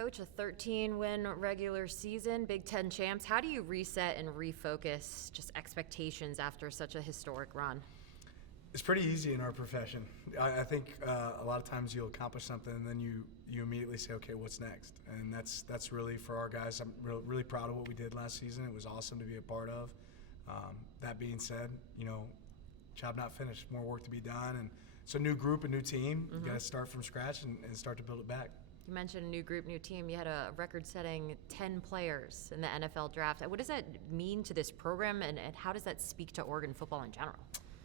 Coach, a 13-win regular season, Big Ten champs. How do you reset and refocus just expectations after such a historic run? It's pretty easy in our profession. I think a lot of times you'll accomplish something and then you immediately say, okay, what's next? And that's really for our guys. I'm really proud of what we did last season. It was awesome to be a part of. That being said, job not finished, more work to be done. And it's a new group, a new team. You got to start from scratch and start to build it back. You mentioned a new group, new team. You had a record-setting 10 players in the NFL draft. What does that mean to this program, and how does that speak to Oregon football in general?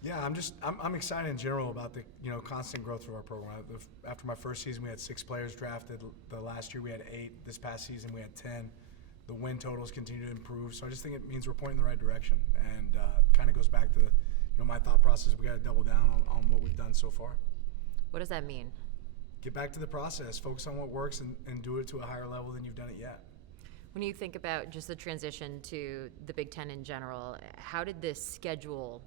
Yeah, I'm excited in general about the constant growth of our program. After my first season, we had 6 players drafted. The last year we had 8. This past season we had 10. The win totals continue to improve, so I just think it means we're pointing in the right direction, and kind of goes back to my thought process. We got to double down on what we've done so far. What does that mean? Get back to the process, focus on what works, and do it to a higher level than you've done it yet. When you think about just the transition to the Big Ten in general, how did this schedule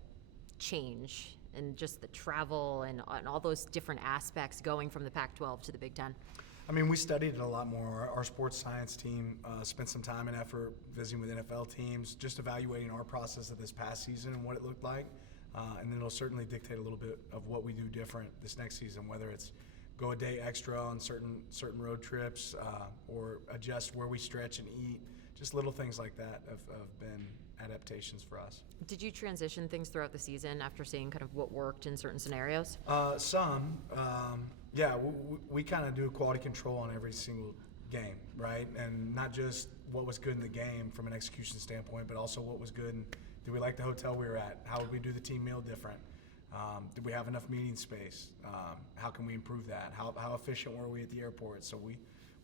change, and just the travel and all those different aspects going from the Pac-12 to the Big Ten? I mean, we studied it a lot more. Our sports science team spent some time and effort visiting with NFL teams, just evaluating our process of this past season and what it looked like. And then it'll certainly dictate a little bit of what we do different this next season, whether it's go a day extra on certain road trips or adjust where we stretch and eat. Just little things like that have been adaptations for us. Did you transition things throughout the season after seeing kind of what worked in certain scenarios? Some. Yeah, we kind of do quality control on every single game, right? And not just what was good in the game from an execution standpoint, but also what was good. And did we like the hotel we were at? How would we do the team meal different? Did we have enough meeting space? How can we improve that? How efficient were we at the airport? So we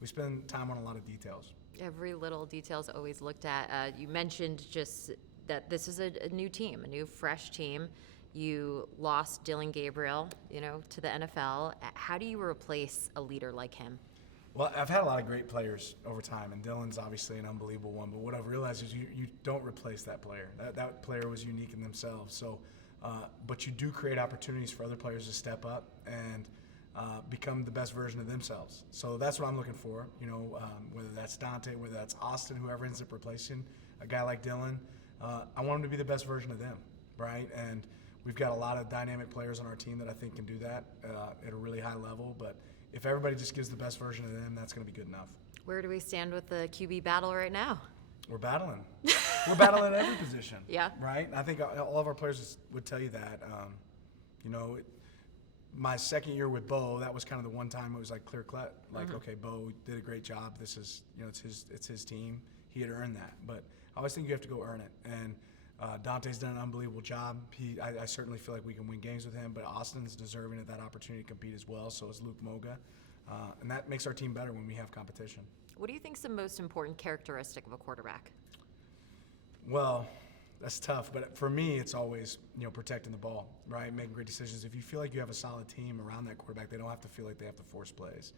spend time on a lot of details. Every little detail is always looked at. You mentioned just that this is a new team, a new, fresh team. You lost Dillon Gabriel, to the NFL. How do you replace a leader like him? Well, I've had a lot of great players over time, and Dillon's obviously an unbelievable one. But what I've realized is you don't replace that player. That player was unique in themselves. So, but you do create opportunities for other players to step up and become the best version of themselves. So that's what I'm looking for. Whether that's Dante, whether that's Austin, whoever ends up replacing a guy like Dillon, I want him to be the best version of them, right? And we've got a lot of dynamic players on our team that I think can do that at a really high level. But if everybody just gives the best version of them, that's going to be good enough. Where do we stand with the QB battle right now? We're battling. We're battling at every position. Yeah. Right? I think all of our players would tell you that. My second year with Bo, that was kind of the one time it was like clear cut. Like, okay, Bo did a great job. This is, it's his team. He had earned that. But I always think you have to go earn it. And Dante's done an unbelievable job. I certainly feel like we can win games with him, but Austin's deserving of that opportunity to compete as well. So is Luke Moga. And that makes our team better when we have competition. What do you think is the most important characteristic of a quarterback? Well, that's tough, but for me, it's always, protecting the ball, right? Making great decisions. If you feel like you have a solid team around that quarterback, they don't have to feel like they have to force plays.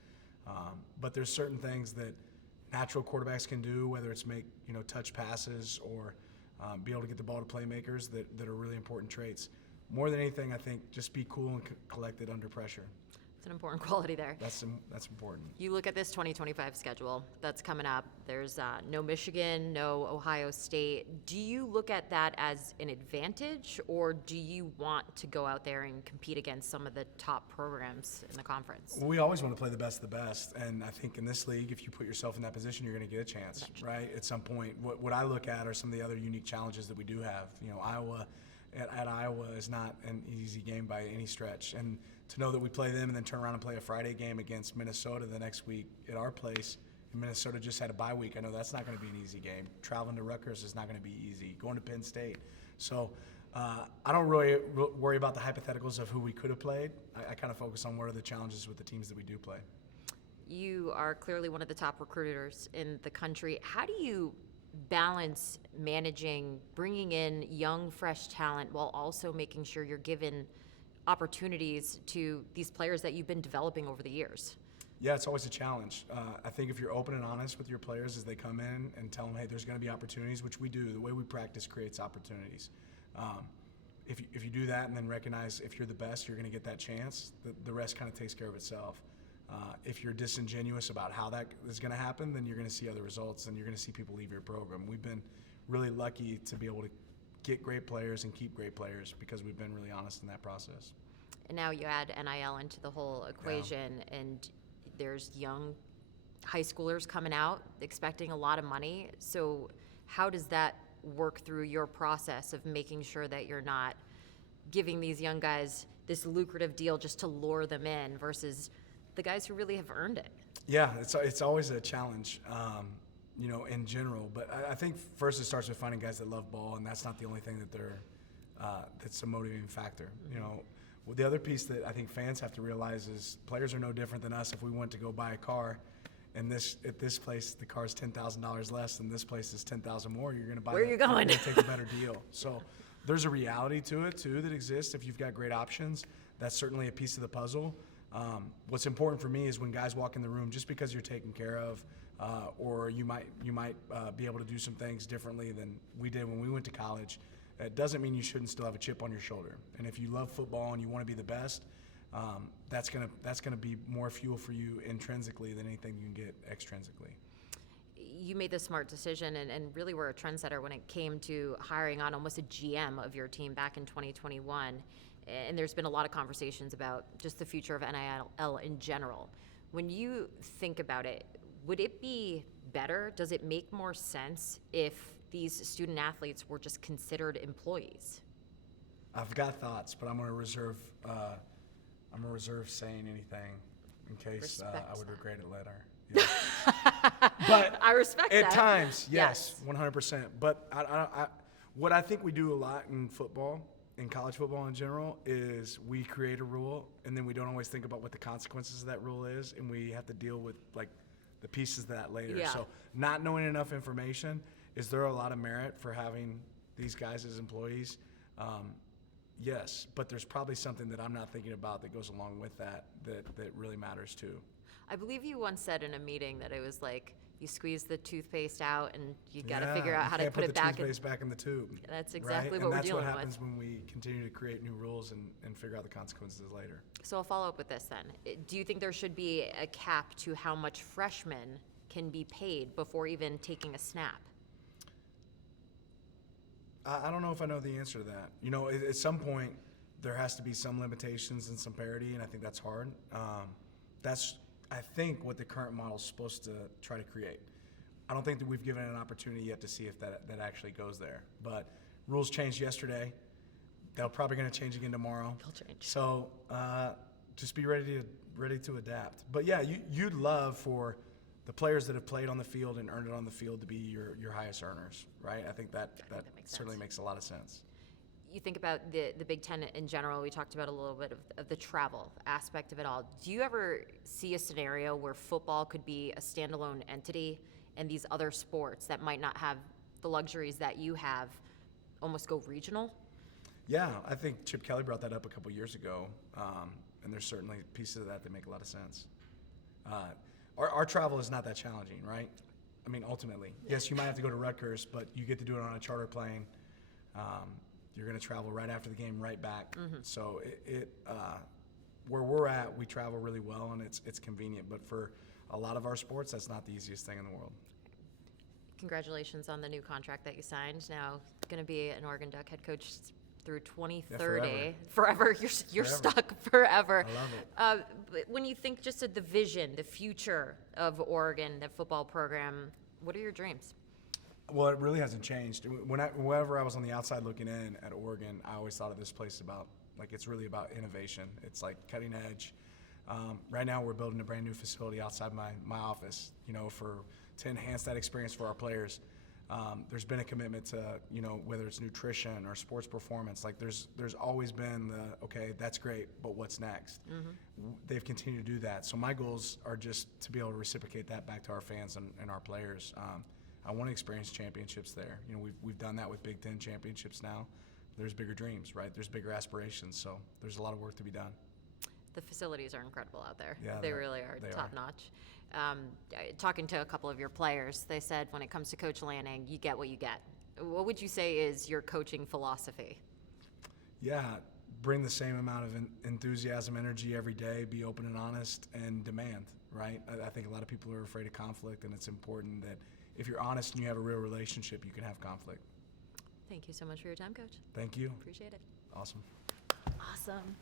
But there's certain things that natural quarterbacks can do, whether it's make, touch passes or be able to get the ball to playmakers that are really important traits. More than anything, I think just be cool and collected under pressure. An important quality there. That's important. You look at this 2025 schedule that's coming up. There's no Michigan, no Ohio State. Do you look at that as an advantage, or do you want to go out there and compete against some of the top programs in the conference? We always want to play the best of the best, and I think in this league, if you put yourself in that position, you're going to get a chance, right? At some point. What I look at are some of the other unique challenges that we do have. Iowa. At Iowa is not an easy game by any stretch. And to know that we play them and then turn around and play a Friday game against Minnesota the next week at our place, and Minnesota just had a bye week, I know that's not going to be an easy game. Traveling to Rutgers is not going to be easy. Going to Penn State. So I don't really worry about the hypotheticals of who we could have played. I kind of focus on what are the challenges with the teams that we do play. You are clearly one of the top recruiters in the country. How do you balance managing, bringing in young, fresh talent while also making sure you're given opportunities to these players that you've been developing over the years? Yeah, it's always a challenge. I think if you're open and honest with your players as they come in and tell them, hey, there's going to be opportunities, which we do. The way we practice creates opportunities. If you do that and then recognize if you're the best, you're going to get that chance, the rest kind of takes care of itself. If you're disingenuous about how that is going to happen, then you're going to see other results, and you're going to see people leave your program. We've been really lucky to be able to get great players and keep great players because we've been really honest in that process. And now you add NIL into the whole equation, and there's young high schoolers coming out expecting a lot of money. So how does that work through your process of making sure that you're not giving these young guys this lucrative deal just to lure them in versus the guys who really have earned it? Yeah, it's always a challenge, in general. But I think first it starts with finding guys that love ball, and that's not the only thing that's a motivating factor. The other piece that I think fans have to realize is players are no different than us. If we went to go buy a car, and at this place the car is $10,000 less, and this place is $10,000 more, you're going to buy. Where are you going? You're gonna take a better deal. So there's a reality to it too that exists. If you've got great options, that's certainly a piece of the puzzle. What's important for me is when guys walk in the room, just because you're taken care of, or you might be able to do some things differently than we did when we went to college, it doesn't mean you shouldn't still have a chip on your shoulder. And if you love football and you want to be the best, that's gonna be more fuel for you intrinsically than anything you can get extrinsically. You made the smart decision and really were a trendsetter when it came to hiring on almost a GM of your team back in 2021. And there's been a lot of conversations about just the future of NIL in general. When you think about it, would it be better? Does it make more sense if these student athletes were just considered employees? I've got thoughts, but I'm gonna reserve saying anything in case I would regret it later. Yeah. But I respect that. At times, yes. 100%. But what I think we do a lot in football, in college football in general, is we create a rule and then we don't always think about what the consequences of that rule is, and we have to deal with the pieces of that later. Yeah. So not knowing enough information, is there a lot of merit for having these guys as employees? Yes, but there's probably something that I'm not thinking about that goes along with that really matters too. I believe you once said in a meeting that it was like you squeeze the toothpaste out and you got to figure out how to put it back. Put the toothpaste back in the tube. That's exactly right? what we're That's dealing what with. happens when we continue to create new rules and figure out the consequences later. So I'll follow up with this then. Do you think there should be a cap to how much freshmen can be paid before even taking a snap? I don't know if I know the answer to that. At some point, there has to be some limitations and some parity, and I think that's hard. That's, I think, what the current model is supposed to try to create. I don't think that we've given it an opportunity yet to see if that actually goes there. But rules changed yesterday. They're probably going to change again tomorrow. They'll change. So just be ready to adapt. But yeah, you'd love for the players that have played on the field and earned it on the field to be your highest earners, right? I think that certainly makes a lot of sense. You think about the Big Ten in general, we talked about a little bit of the travel aspect of it all. Do you ever see a scenario where football could be a standalone entity and these other sports that might not have the luxuries that you have almost go regional? Yeah, I think Chip Kelly brought that up a couple years ago, and there's certainly pieces of that make a lot of sense. Our travel is not that challenging, right? I mean, ultimately. Yes, you might have to go to Rutgers, but you get to do it on a charter plane. You're going to travel right after the game, right back. Mm-hmm. So where we're at, we travel really well, and it's convenient. But for a lot of our sports, that's not the easiest thing in the world. Congratulations on the new contract that you signed. Now going to be an Oregon Duck head coach through 2030. Yeah, forever. You're Forever. stuck forever. I love it. But when you think just of the vision, the future of Oregon, the football program, what are your dreams? Well, it really hasn't changed. Whenever I was on the outside looking in at Oregon, I always thought of this place it's really about innovation. It's like cutting edge. Right now, we're building a brand new facility outside my office, to enhance that experience for our players. There's been a commitment to, whether it's nutrition or sports performance, there's always been okay, that's great, but what's next? Mm-hmm. They've continued to do that. So my goals are just to be able to reciprocate that back to our fans and our players. I want to experience championships there. We've done that with Big Ten championships now. There's bigger dreams, right? There's bigger aspirations. So there's a lot of work to be done. The facilities are incredible out there. Yeah, they really are top notch. Talking to a couple of your players, they said when it comes to Coach Lanning, you get what you get. What would you say is your coaching philosophy? Yeah, bring the same amount of enthusiasm, energy every day, be open and honest, and demand, right? I think a lot of people are afraid of conflict, and it's important that if you're honest and you have a real relationship, you can have conflict. Thank you so much for your time, Coach. Thank you. Appreciate it. Awesome. Awesome.